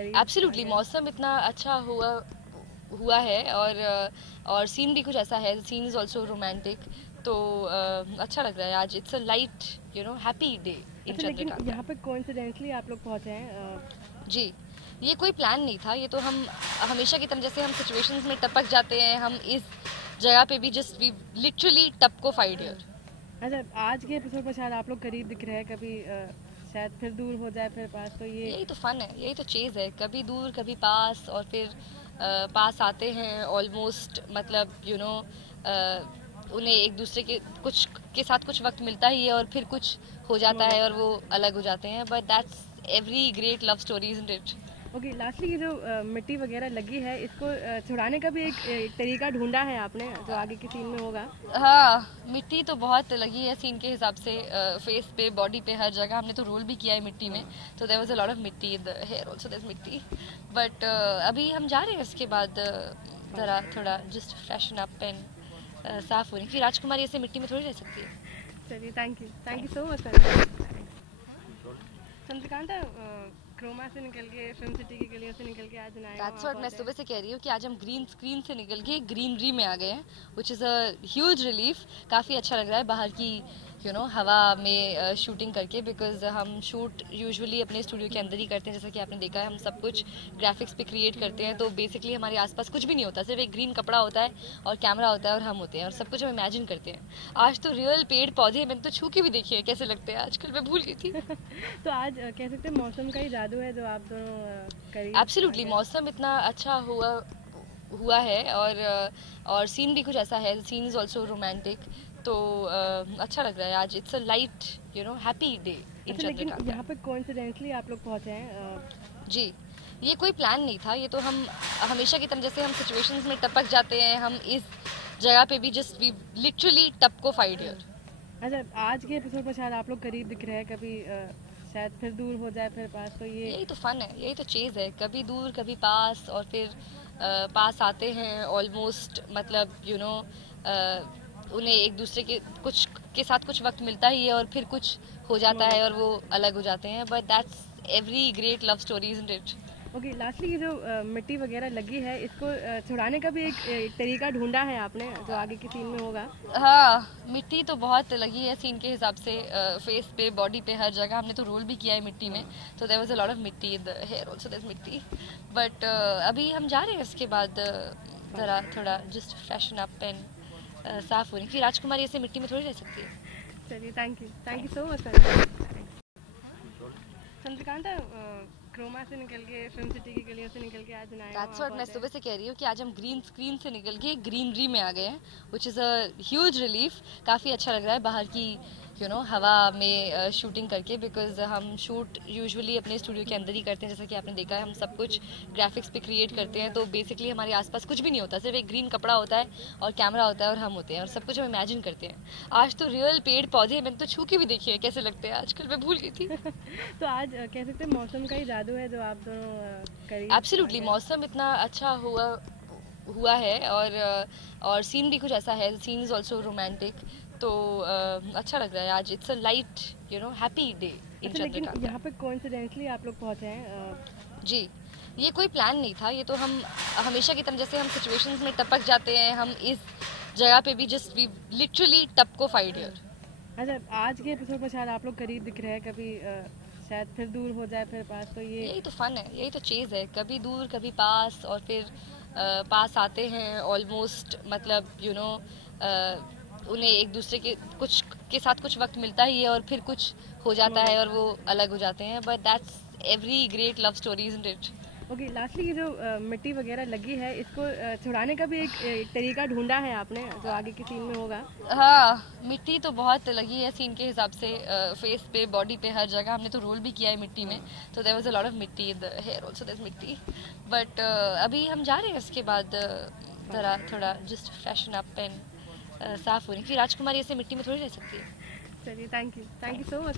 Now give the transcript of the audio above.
Absolutely मौसम इतना अच्छा हुआ हुआ है और सीन भी कुछ ऐसा है. Scene is also romantic. तो अच्छा लग रहा है आज. It's a light happy day in अच्छा, लेकिन चंद्रिका. यहाँ पे कोइंसिडेंटली आप लोग पहुँचे हैं। जी, ये कोई प्लान नहीं था. ये तो हम हमेशा की तरह जैसे हम सिचुएशंस में टपक जाते हैं, हम इस जगह पे भी जस्ट वी लिटरली टपको फाइड हियर. अच्छा, आज के एपिसोड में शायद आप लोग करीब दिख रहे हैं, कभी शायद फिर दूर हो जाए फिर पास, तो ये यही तो फन है, यही तो चेज है. कभी दूर कभी पास और फिर पास आते हैं ऑलमोस्ट. मतलब उन्हें एक दूसरे के कुछ के साथ कुछ वक्त मिलता ही है और फिर कुछ हो जाता है और वो अलग हो जाते हैं. But that's every great love story isn't it. Okay. Lastly ये जो मिट्टी वगैरह लगी है, इसको छुड़ाने का भी एक तरीका ढूंढा है आपने, जो आगे के सीन में होगा। हाँ, मिट्टी तो बहुत लगी है सीन के हिसाब से. फेस पे, बॉडी पे, हर जगह हमने तो रोल भी किया है मिट्टी में. तो there was a lot of mitti in the hair also. There is mitti. But अभी हम जा रहे हैं उसके बाद जरा थोड़ा जस्ट फ्रेशन अप एंड साफ होने की. राजकुमारी ऐसे मिट्टी में थोड़ी रह सकती है. चलिए, thank you so much Chandrakanta. Croma से निकल के फिल्म सिटी की गलियों से निकल के आज नया दैट्स व्हाट मैं सुबह से कह रही हूँ कि आज हम ग्रीन स्क्रीन से निकल के ग्रीनरी में आ गए हैं, which is a huge relief. काफ़ी अच्छा लग रहा है बाहर की हवा में शूटिंग करके. बिकॉज हम शूट यूजुअली अपने स्टूडियो के अंदर ही करते हैं. जैसा कि आपने देखा है, हम सब कुछ ग्राफिक्स पे क्रिएट करते हैं. तो बेसिकली हमारे आसपास कुछ भी नहीं होता, सिर्फ एक ग्रीन कपड़ा होता है और कैमरा होता है और हम होते हैं और सब कुछ हम इमेजिन करते हैं. आज तो रियल पेड़ पौधे मैंने तो छू के भी देखे हैं कैसे लगते हैं. आजकल मैं भूल गई थी. तो आज कह सकते हैं मौसम का ही जादू है जो आप दोनों करीब। एब्सोल्युटली मौसम इतना अच्छा हुआ है और सीन भी कुछ ऐसा है. Scene is also romantic. तो अच्छा लग रहा है आज. It's a light happy day in अच्छा, लेकिन चंद्रिका. यहाँ पे कोइंसिडेंटली आप लोग पहुँचे हैं। जी, ये कोई प्लान नहीं था. ये तो हम हमेशा की तरह जैसे हम सिचुएशंस में टपक जाते हैं, हम इस जगह पे भी जस्ट वी लिटरली टपको फाइड हियर. अच्छा, आज के एपिसोड में शायद आप लोग करीब दिख रहे हैं, कभी शायद फिर दूर हो जाए फिर पास, तो ये यही तो फन है, यही तो चेज है. कभी दूर कभी पास और फिर पास आते हैं ऑलमोस्ट. मतलब उन्हें एक दूसरे के कुछ के साथ कुछ वक्त मिलता ही है और फिर कुछ हो जाता है और वो अलग हो जाते हैं. But that's every great love story isn't it. Okay. Lastly ये जो मिट्टी वगैरह लगी है, इसको छुड़ाने का भी एक तरीका ढूंढा है आपने, जो आगे के सीन में होगा। हाँ, मिट्टी तो बहुत लगी है सीन के हिसाब से. फेस पे, बॉडी पे, हर जगह हमने तो रोल भी किया है मिट्टी में. तो there was a lot of mitti in the hair also. There is mitti. But अभी हम जा रहे हैं उसके बाद जरा थोड़ा जस्ट फ्रेशन अप एंड साफ होने की. राजकुमारी ऐसे मिट्टी में थोड़ी रह सकती है. चलिए, thank you so much Chandrakanta. Croma से निकल के फिल्म सिटी की गलियों से निकल के आज नया दैट्स व्हाट मैं सुबह से कह रही हूँ कि आज हम ग्रीन स्क्रीन से निकल के ग्रीनरी में आ गए हैं, which is a huge relief. काफ़ी अच्छा लग रहा है बाहर की हवा में शूटिंग करके. बिकॉज हम शूट यूजुअली अपने स्टूडियो के अंदर ही करते हैं. जैसा कि आपने देखा है, हम सब कुछ ग्राफिक्स पे क्रिएट करते हैं. तो बेसिकली हमारे आसपास कुछ भी नहीं होता, सिर्फ एक ग्रीन कपड़ा होता है और कैमरा होता है और हम होते हैं और सब कुछ हम इमेजिन करते हैं. आज तो रियल पेड़ पौधे मैंने तो छू के भी देखे हैं कैसे लगते हैं. आजकल मैं भूल गई थी. तो आज कह सकते हैं मौसम का ही जादू है जो आप दोनों करीब। एब्सोल्युटली मौसम इतना अच्छा हुआ है और सीन भी कुछ ऐसा है. Scene is also romantic. तो अच्छा लग रहा है आज. It's a light happy day in अच्छा, लेकिन चंद्रिका. यहाँ पे कोइंसिडेंटली आप लोग पहुँचे हैं। जी, ये कोई प्लान नहीं था. ये तो हम हमेशा की तरह जैसे हम सिचुएशंस में टपक जाते हैं, हम इस जगह पे भी जस्ट वी लिटरली टपको फाइड हियर. अच्छा, आज के एपिसोड में शायद आप लोग करीब दिख रहे हैं, कभी शायद फिर दूर हो जाए फिर पास, तो ये यही तो फन है, यही तो चेज है. कभी दूर कभी पास और फिर पास आते हैं ऑलमोस्ट. मतलब उन्हें एक दूसरे के कुछ के साथ कुछ वक्त मिलता ही है और फिर कुछ हो जाता है और वो अलग हो जाते हैं. But that's every great love story isn't it. Okay. Lastly ये जो मिट्टी वगैरह लगी है, इसको छुड़ाने का भी एक तरीका ढूंढा है आपने, जो आगे के सीन में होगा। हाँ, मिट्टी तो बहुत लगी है सीन के हिसाब से. फेस पे, बॉडी पे, हर जगह हमने तो रोल भी किया है मिट्टी में. तो there was a lot of mitti in the hair also. There is mitti. But अभी हम जा रहे हैं उसके बाद जरा थोड़ा जस्ट फ्रेशन अप एंड साफ होने की. राजकुमारी ऐसे मिट्टी में थोड़ी रह सकती है. चलिए, थैंक यू सो मच